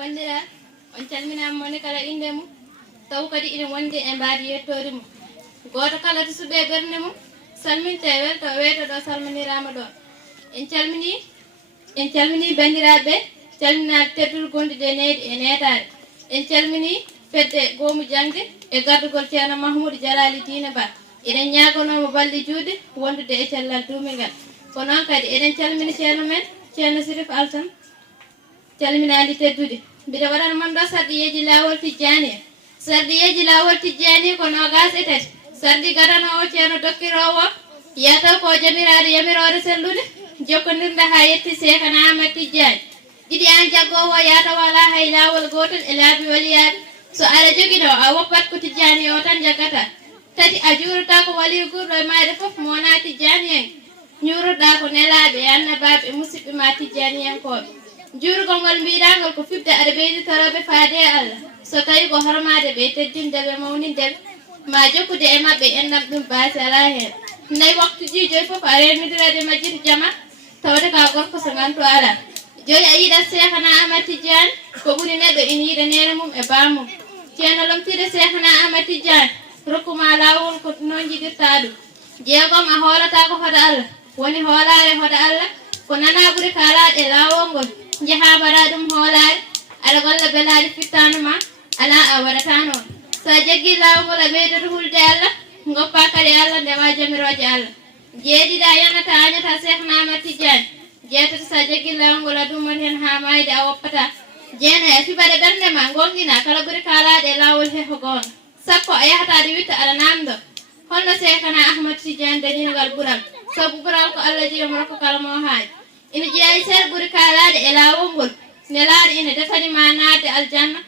bandira on calminama moni kala inde mum taw kadi ina wonde e mbaadi yettore mum goto kala to suɓe ɓernde mum salminte welto weeto ɗo salminirama ɗo en calmini bandiraɓe calminade teddude gonduɗe neydi e netade en calmini fedde goomu jangde e gardugol ceerno Mahmoudou Jalali Dina Ba eɗen ñagonomo balɗe juuɗe wondude e cellal duumigal ko noon kadi eɗen calmini ceerno men ceerno Sirif Altan calminali teddude mbiɗa waɗana man ɗo sarɗiyeji lawol tijjani sarɗiyeji lawol tijjani ko nogas e tati sarɗi gadanowo ceerno dokkirowo yataw ko jamirade yamirode sellude jokkodirde ha yetti sekana Ahmad Tijjani ɗiɗi an jaggowo yataw ala hay lawol gotel e laabi waliyaɓe so aɗa joguiɗo a woppat ko tijjani o tan jaggata tati a juurata ko wali gurɗo e maɗe foof mona tijjani en ñuroɗa ko nelaɓe e annabaɓe e musidɓe ma tijjani en koɓe juurugol ngol mbiɗangol ko fibde aɗa ɓeyditoroɓe faade e Allah so tawi ko hormade ɓe teddindeɓe mawnindeɓe ma jokkude e mabɓe ennam ɗum baasi ala hen nayi waktu ji joyi foof a remidirade majjito jama tawde ka gorko so gantu ala joyi a yiɗat Cheikhana Ahmad Tijjani ko ɓuuri neɗɗo ina yiɗa nene mum e bamum ceerno lomtide Cheikhana Ahmad Tijjani rokkuma lawol ko noon jiɗirta ɗum jeegom a hoolata ko hoɗo Allah woni hoolare hoɗo Allah ko nana ɓuuri kalaɗe lawol ngol jaha mbaɗa ɗum hoolare aɗa golla belaɗe fittano ma ala a waɗata noon sa jaggi lawol ngol a ɓeydoto hulde Allah goppa kadi Allah ndewa jamiroje Allah jeeɗiɗa yanata añata Cheikhna Ahmad Tijjani jeetata sa jaggi lawol ngol a ɗumon hen ha mayde a woppata jeenayi a fiɓaɗe ɓernde ma gonɗina kala ɓuuri kalaɗe lawol heko goonga sappo a yahatade witta aɗa namdo holno Cheikhna Ahmad Tijjani dañingal ɓuural sabu ɓuural ko Allah jeyom rokko kala mo haaji ina jeeyi seeɗa ɓuuri kalaɗe e lawol ngol nelaɗo ina defanima nadde aljanna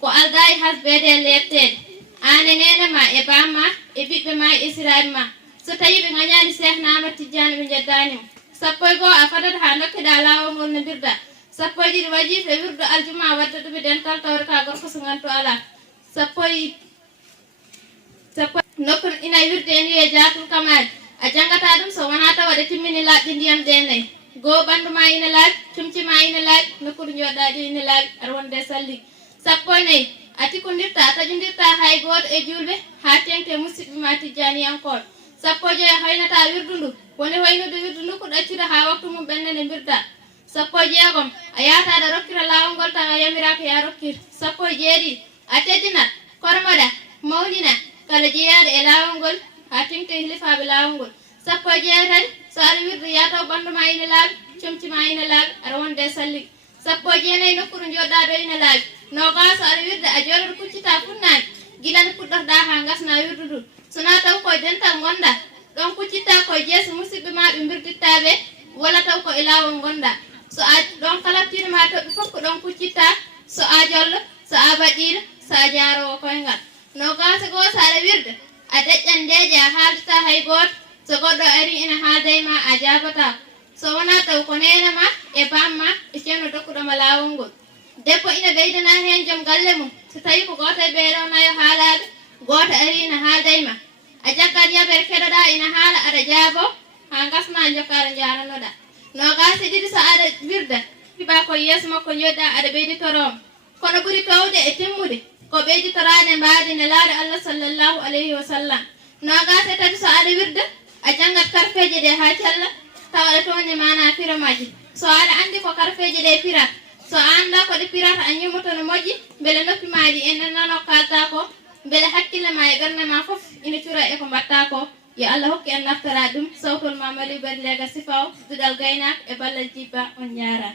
ko alda e hasbede e leftede ane nene ma e bamma e ɓiɓɓe ma e isiraɓe ma so tawi ɓe gañani Cheikhna Ahmad Tijjani ɓe jeddanimo sappo e goho a fadata ha dokkeɗa lawol ngol no mbirɗa sappo e ɗiɗi wajife wirdu aljuma wadda ɗuɓe dental tawde ka gorko so gantu ala sappo nokku ina wirde en wiye jatul kamade a jangata ɗum so wona tawa ɗe timmini laɓɗi ndiyam ɗe nayyi goho ɓandu ma ina laaɓi tumci ma ina laaɓi nokkude joɗɗa ɗi ina laaɓi aɗa wonde salligo sappo e nayyi a tikkodirta a taƴodirta hay goto e julɓe ha tengte musidɓe ma tijjaniyankoɓe sappo e joyi haynata wirdu ndu woni hoynude wirdu ndu ko ɗaccude ha waktu mum ɓennede mbirɗa sappo e jeegom a yahata aɗa rokkira lawol ngol taw a yamiraka ya rokkir sappo e jeeɗiɗi a teddinat kormoɗa mawɗina kala jeeyade e lawol ngol ha tengte hilifaɓe lawol ngol sappo e jeetati so aɗa wirdu yataw ɓandu ma ina laaɓi comci ma ina laaɓi aɗa wonde salligo sappo e jeenayyi nokkuɗo joɗɗa ɗo ina laaɓi nogas so aɗa wirda a jooɗoɗo kuccita funnani guila nde puɗɗorɗa ha gasna wirdu ndu sona taw koye dental gonɗa ɗon kuccitta koye jeeso musidɓe ma ɓe mbirdittaɓe walla taw ko e lawol gonɗa so a ɗon kalaftinoma toɓɓe fof ko ɗon kuccitta so a jollo so a baɗɗiɗo so a jarowo koyngal nogas goo so aɗa wirda a deƴƴan ndeje a haaldata hay goto so goɗɗo ari ina haalda e ma a jabata so wona taw ko nene ma e bamma e ceerno dokkuɗoma lawol ngol debbo ina ɓeydana hen joom galle mum so tawi ko goto e ɓeeɗo nayo haalaɓe goto ari ina haalda e ma a jaggat yabere keɗoɗa ina haala aɗa jaabo ha gasna jokkaɗo jaranoɗa nogas e ɗiɗi so aɗa wirda fiɓa koye yeeso makko joɗɗa aɗa ɓeyditoroma kono ɓuuri towde e timmude ko ɓeyditorade mbaadi nelaɗo Allah sallllahu alayhi wa sallam nogas e tati so aɗa wirda a janggat karfeje ɗe ha cella tawa aɗa towne mana piramaji so aɗa andi ko karfeje ɗe pirat so anda ko ɗe pirata a ñimmoto no moƴƴi beele noppi maɗi ene nano kalta ko beele hakkille ma e ɓernde ma foof ina cura e ko mbatta ko yo Allah hokki en naftara ɗum sawtol ma mali bari lega sifaw duɗal gaynak e ballal jibba on jarama